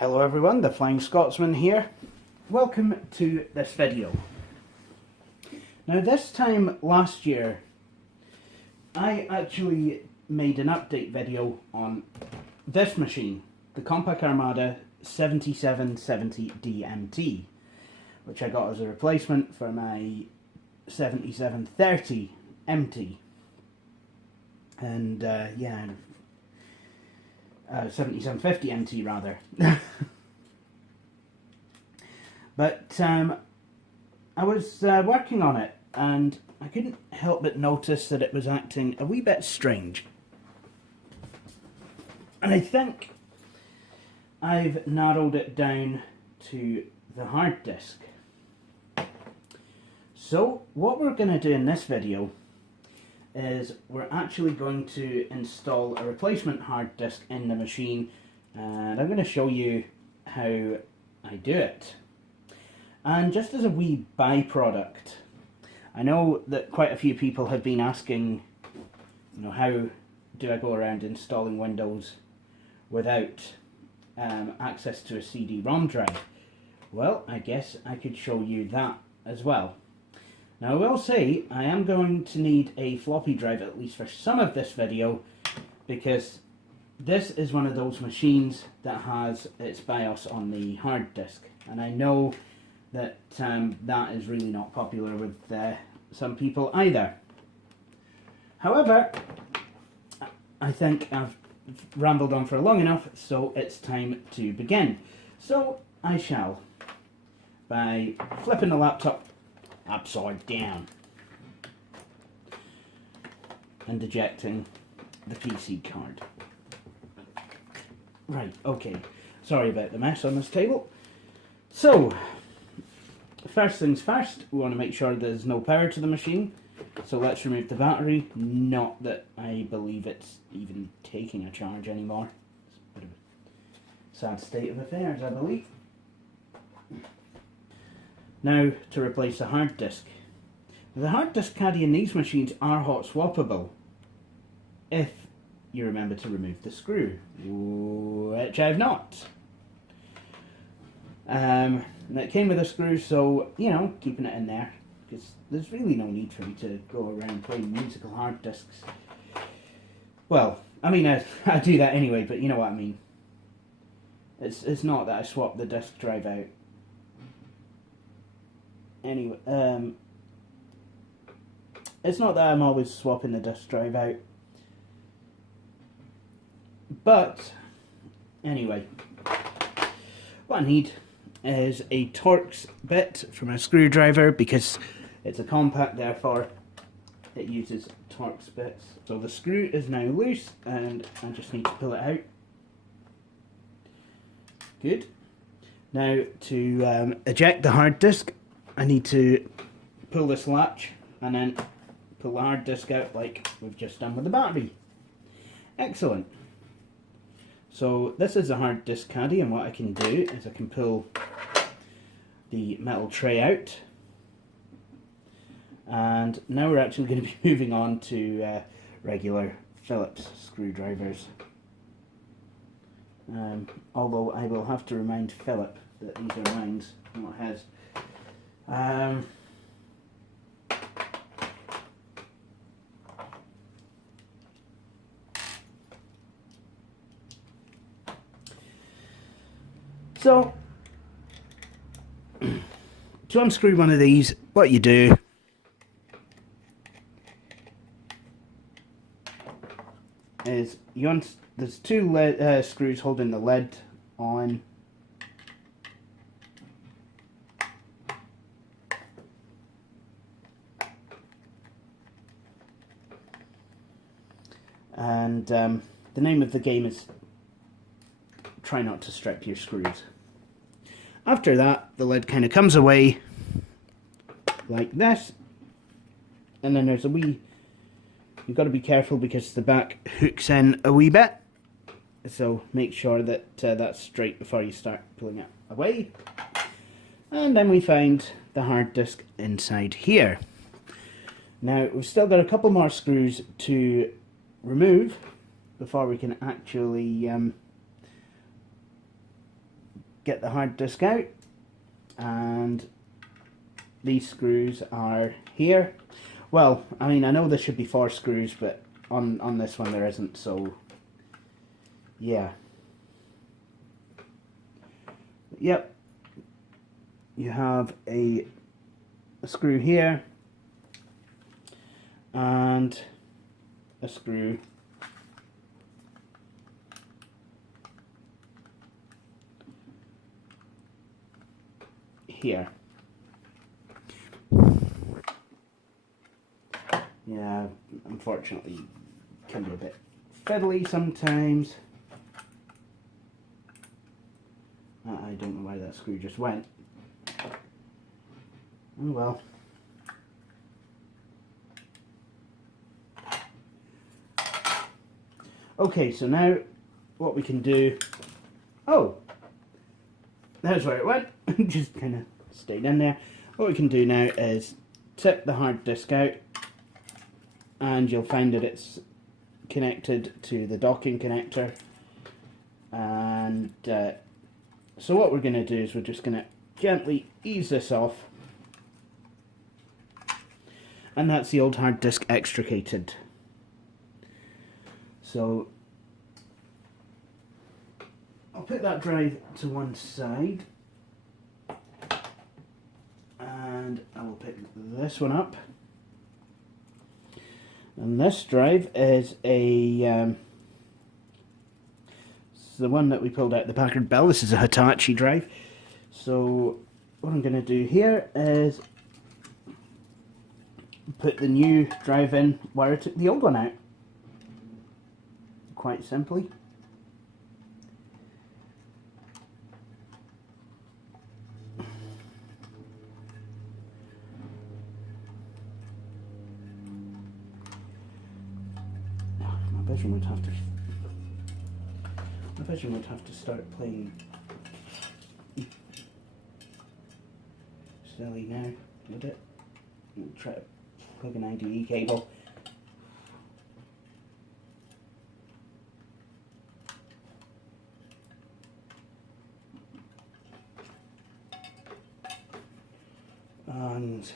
Hello everyone, the Flying Scotsman here. Welcome to this video. Now this time last year I actually made an update video on this machine, the Compaq Armada 7770 DMT, which I got as a replacement for my 7730 MT. And 7750 MT rather. But I was working on it and I couldn't help but notice that it was acting a wee bit strange. And I think I've narrowed it down to the hard disk. So what we're going to do in this video is we're actually going to install a replacement hard disk in the machine, and I'm going to show you how I do it. And just as a wee byproduct, I know that quite a few people have been asking, how do I go around installing Windows without access to a CD-ROM drive? Well, I guess I could show you that as well. Now I will say I am going to need a floppy drive at least for some of this video, because this is one of those machines that has its BIOS on the hard disk, and I know that that is really not popular with some people either. However, I think I've rambled on for long enough, so it's time to begin. So I shall, by flipping the laptop upside down and ejecting the PC card. Right, okay, sorry about the mess on this table. So, first things first, we want to make sure there's no power to the machine, so let's remove the battery. Not that I believe it's even taking a charge anymore. It's a bit of a sad state of affairs, I believe. Now to replace the hard disk. The hard disk caddy in these machines are hot swappable if you remember to remove the screw, which I've not. And it came with a screw, so keeping it in there, because there's really no need for me to go around playing musical hard disks. Well, I mean I do that anyway, but you know what I mean. It's not that I swap the disk drive out. Anyway, it's not that I'm always swapping the disk drive out, but anyway, what I need is a Torx bit for my screwdriver, because it's a Compaq, therefore it uses Torx bits. So the screw is now loose and I just need to pull it out. Good. Now to eject the hard disk, I need to pull this latch and then pull the hard disk out like we've just done with the battery. Excellent. So this is the hard disk caddy, and what I can do is I can pull the metal tray out. And now we're actually going to be moving on to regular Phillips screwdrivers. Although I will have to remind Philip that these are mine, not his. So, to unscrew one of these, what you do is there's two screws holding the lid on. And the name of the game is try not to strip your screws. After that, the lid kind of comes away like this, and then there's a wee, you've got to be careful because the back hooks in a wee bit, so make sure that that's straight before you start pulling it away. And then we find the hard disk inside here. Now we've still got a couple more screws to remove before we can actually get the hard disk out, and these screws are here. Well, I mean, I know there should be 4 screws, but on this one there isn't, so yeah. Yep, you have a screw here and a screw here. Yeah, unfortunately can be a bit fiddly sometimes. I don't know why that screw just went. Oh well. Okay, so now what we can do... Oh! There's where it went. Just kind of stayed in there. What we can do now is tip the hard disk out, and you'll find that it's connected to the docking connector. And so what we're going to do is we're just going to gently ease this off. And that's the old hard disk extricated. So I'll put that drive to one side, and I will pick this one up. And this drive is the one that we pulled out the Packard Bell. This is a Hitachi drive. So what I'm going to do here is put the new drive in where I took the old one out. Quite simply. My vision would have to start playing silly now, would it? I'll try to plug an IDE cable. And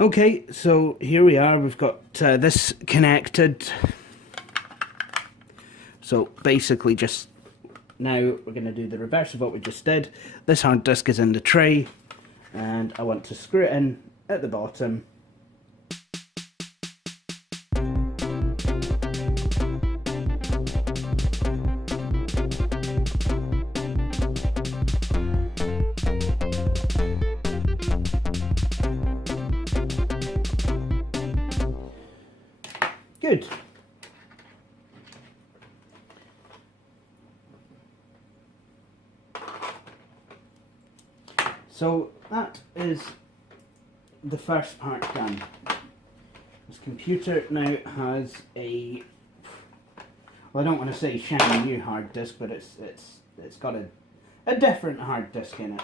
okay, so here we are. We've got this connected. So basically just now we're going to do the reverse of what we just did. This hard disk is in the tray, and I want to screw it in at the bottom. Good. So that is the first part done. This computer now has a, well, I don't want to say shiny new hard disk, but it's got a different hard disk in it.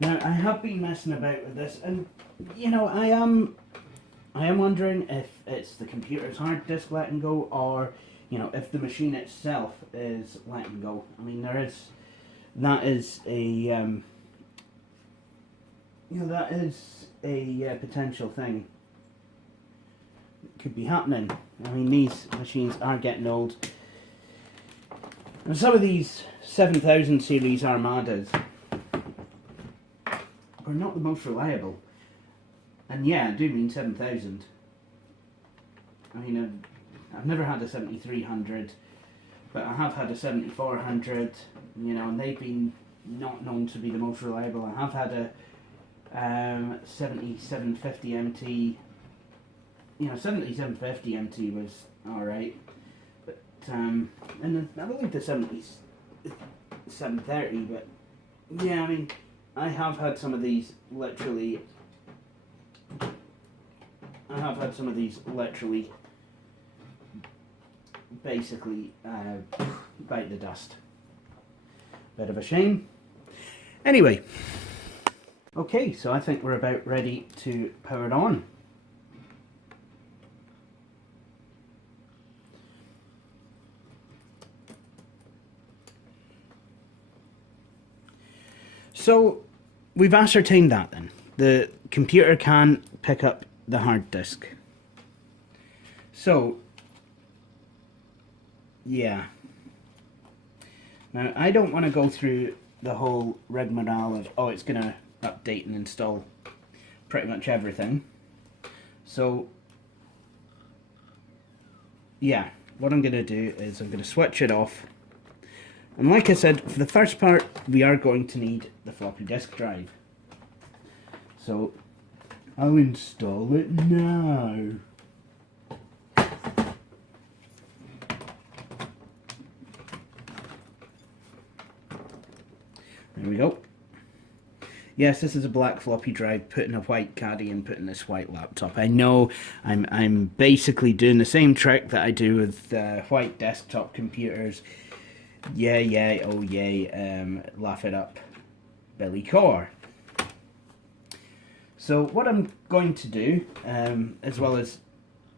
Now I have been messing about with this, and you know, I am wondering if it's the computer's hard disk letting go, or you know, if the machine itself is letting go. I mean, that is a potential thing that could be happening. I mean, these machines are getting old, and some of these 7000 series Armadas are not the most reliable. And yeah, I do mean 7000. I mean, I've never had a 7300, but I have had a 7400, you know, and they've been not known to be the most reliable. I have had a 7750 MT. You know, 7750 MT was alright, but and I believe the 7730, but yeah, I mean, I have had some of these literally basically bite the dust. Bit of a shame. Anyway, okay, so I think we're about ready to power it on. So we've ascertained that then. The computer can pick up the hard disk. So, yeah. Now, I don't want to go through the whole rigmarole of, oh, it's going to update and install pretty much everything. So, yeah, what I'm going to do is I'm going to switch it off. And like I said, for the first part, we are going to need the floppy disk drive. So, I'll install it now. There we go. Yes, this is a black floppy drive, put in a white caddy and put in this white laptop. I know I'm basically doing the same trick that I do with white desktop computers. Yeah, oh yay, laugh it up, Billy Core. So what I'm going to do, as well as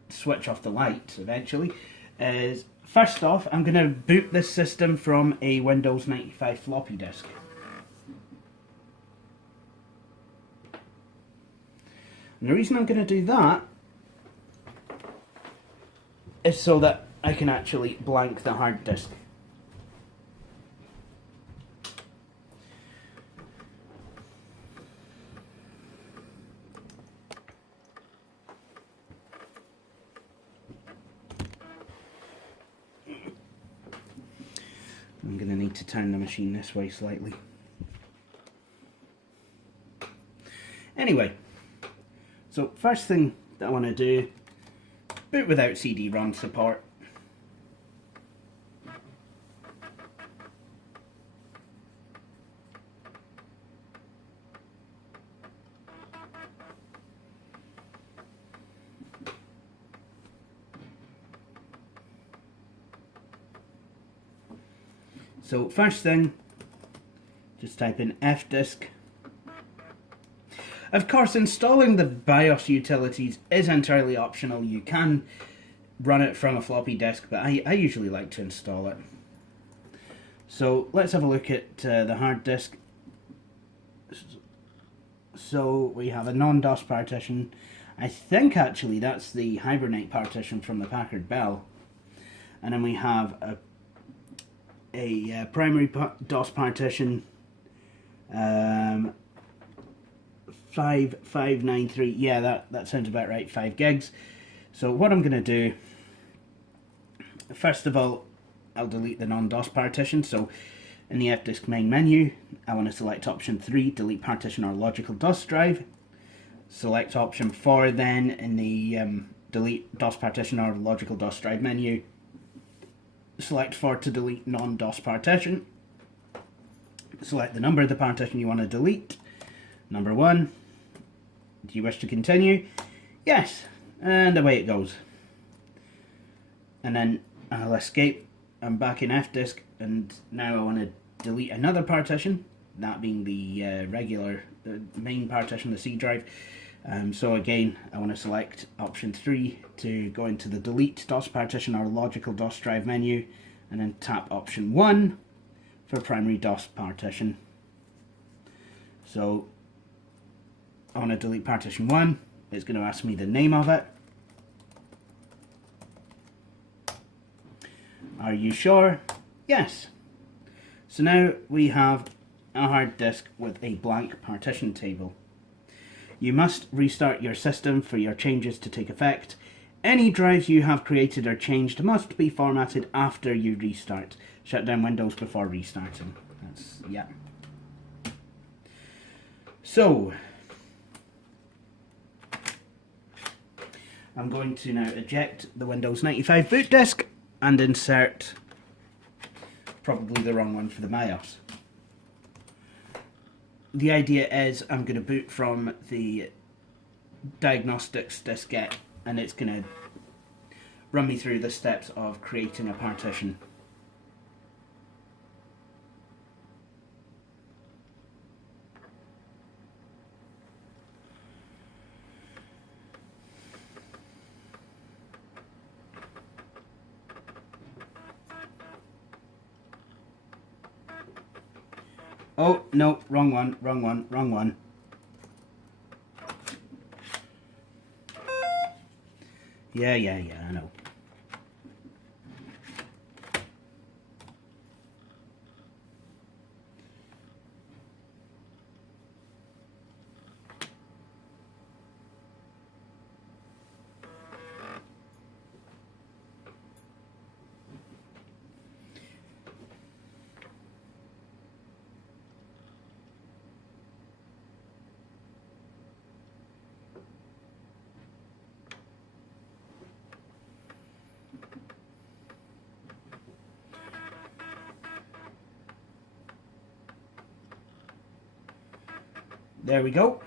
switch off the lights eventually, is first off I'm going to boot this system from a Windows 95 floppy disk. And the reason I'm going to do that is so that I can actually blank the hard disk. I'm going to need to turn the machine this way slightly. Anyway, so first thing that I want to do, boot without CD-ROM support. So first thing, just type in Fdisk. Of course, installing the BIOS utilities is entirely optional. You can run it from a floppy disk, but I usually like to install it. So let's have a look at the hard disk. So we have a non-DOS partition. I think actually that's the Hibernate partition from the Packard Bell. And then we have a primary DOS partition, 5593, yeah, that sounds about right, 5 gigs. So what I'm going to do, first of all, I'll delete the non-DOS partition. So in the Fdisk main menu, I want to select option 3, delete partition or logical DOS drive. Select option 4 then in the delete DOS partition or logical DOS drive menu. Select 4 to delete non-DOS partition. Select the number of the partition you want to delete. Number 1. Do you wish to continue? Yes. And away it goes. And then I'll escape. I'm back in Fdisk, and now I want to delete another partition, that being the the main partition, the C drive. So again, I want to select option 3 to go into the delete DOS partition or logical DOS drive menu, and then tap option 1 for primary DOS partition. So I want to delete partition 1. It's going to ask me the name of it. Are you sure? Yes. So now we have a hard disk with a blank partition table. You must restart your system for your changes to take effect. Any drives you have created or changed must be formatted after you restart. Shut down Windows before restarting. That's, yeah. So, I'm going to now eject the Windows 95 boot disk and insert probably the wrong one for the BIOS. The idea is I'm going to boot from the diagnostics diskette, and it's going to run me through the steps of creating a partition. Oh, no, wrong one, wrong one, wrong one. Yeah, I know. There we go.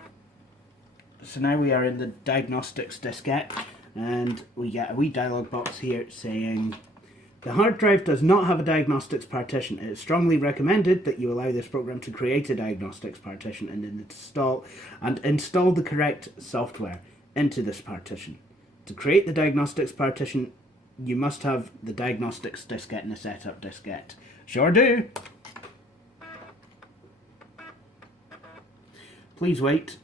So now we are in the diagnostics diskette, and we get a wee dialog box here saying the hard drive does not have a diagnostics partition. It is strongly recommended that you allow this program to create a diagnostics partition and install the correct software into this partition. To create the diagnostics partition, you must have the diagnostics diskette and a setup diskette. Sure do. Please wait.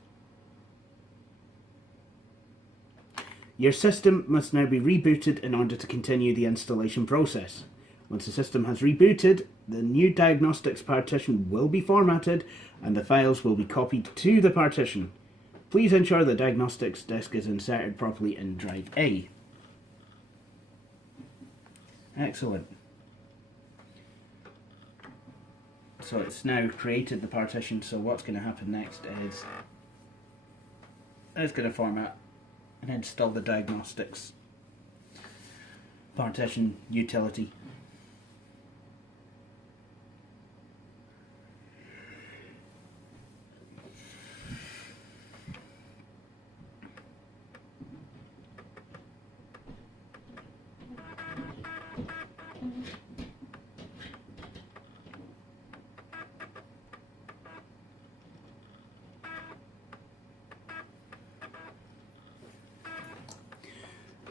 Your system must now be rebooted in order to continue the installation process. Once the system has rebooted, the new diagnostics partition will be formatted and the files will be copied to the partition. Please ensure the diagnostics disk is inserted properly in drive A. Excellent. So it's now created the partition, so what's going to happen next is it's going to format and install the diagnostics partition utility.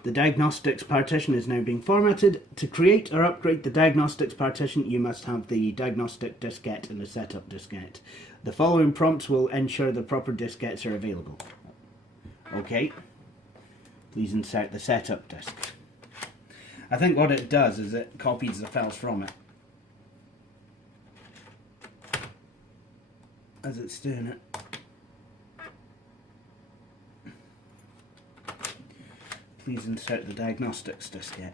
The diagnostics partition is now being formatted. To create or upgrade the diagnostics partition, you must have the diagnostic diskette and the setup diskette. The following prompts will ensure the proper diskettes are available. Okay. Please insert the setup disk. I think what it does is it copies the files from it as it's doing it. Please insert the diagnostics diskette.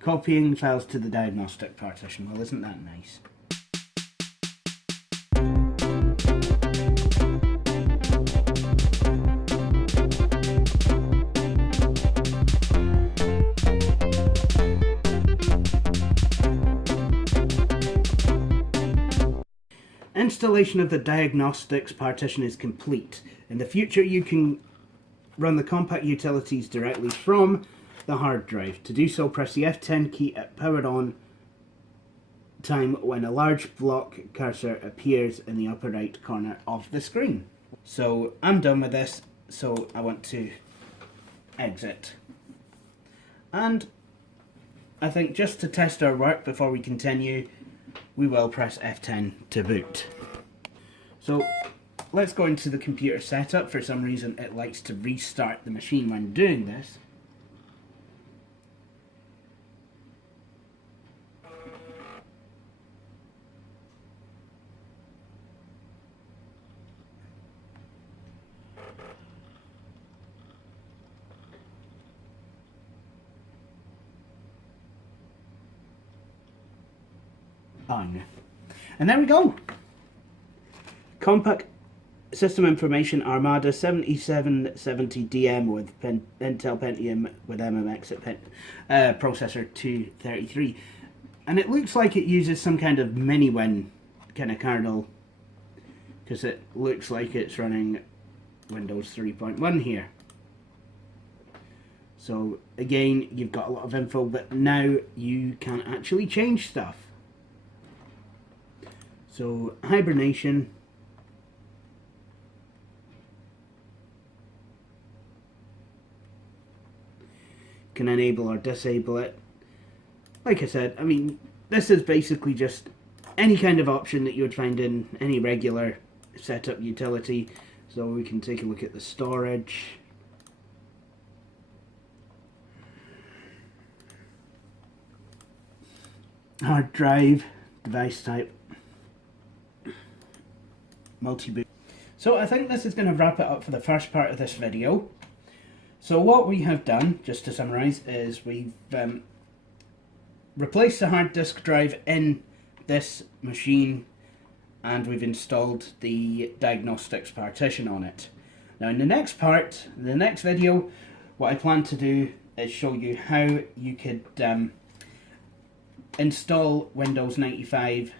Copying files to the diagnostic partition. Well, isn't that nice? Installation of the diagnostics partition is complete. In the future, you can run the Compaq utilities directly from the hard drive. To do so, press the F10 key at powered on time when a large block cursor appears in the upper right corner of the screen. So I'm done with this, so I want to exit. And I think just to test our work before we continue, we will press F10 to boot. So let's go into the computer setup. For some reason it likes to restart the machine when doing this. On. And there we go. Compaq System Information Armada 7770DM with Intel Pentium with MMX at processor 233. And it looks like it uses some kind of mini-win kind of kernel because it looks like it's running Windows 3.1 here. So again, you've got a lot of info, but now you can actually change stuff. So hibernation, can enable or disable it. Like I said, I mean, this is basically just any kind of option that you would find in any regular setup utility. So we can take a look at the storage. Hard drive, device type, multi-boot. So I think this is going to wrap it up for the first part of this video. So what we have done, just to summarise, is we've replaced the hard disk drive in this machine, and we've installed the diagnostics partition on it. Now in the next part, the next video, what I plan to do is show you how you could install Windows 95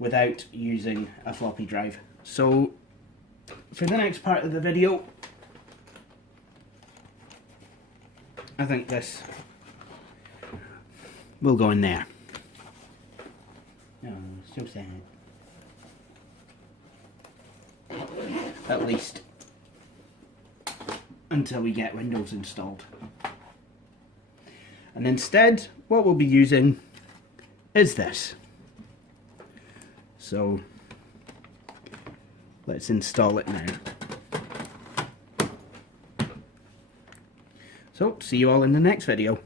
without using a floppy drive. So for the next part of the video, I think this will go in there. Oh, so sad. At least until we get Windows installed. And instead, what we'll be using is this. So let's install it now. So, see you all in the next video.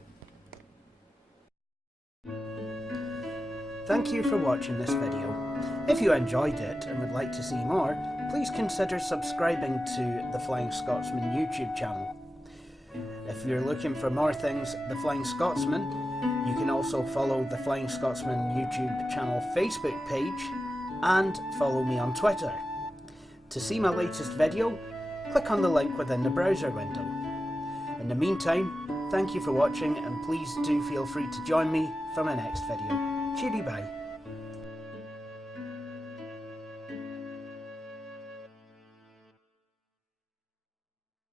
Thank you for watching this video. If you enjoyed it and would like to see more, please consider subscribing to the Flying Scotsman YouTube channel. If you're looking for more things The Flying Scotsman, you can also follow the Flying Scotsman YouTube channel Facebook page and follow me on Twitter. To see my latest video, click on the link within the browser window. In the meantime, thank you for watching, and please do feel free to join me for my next video. Cheery bye.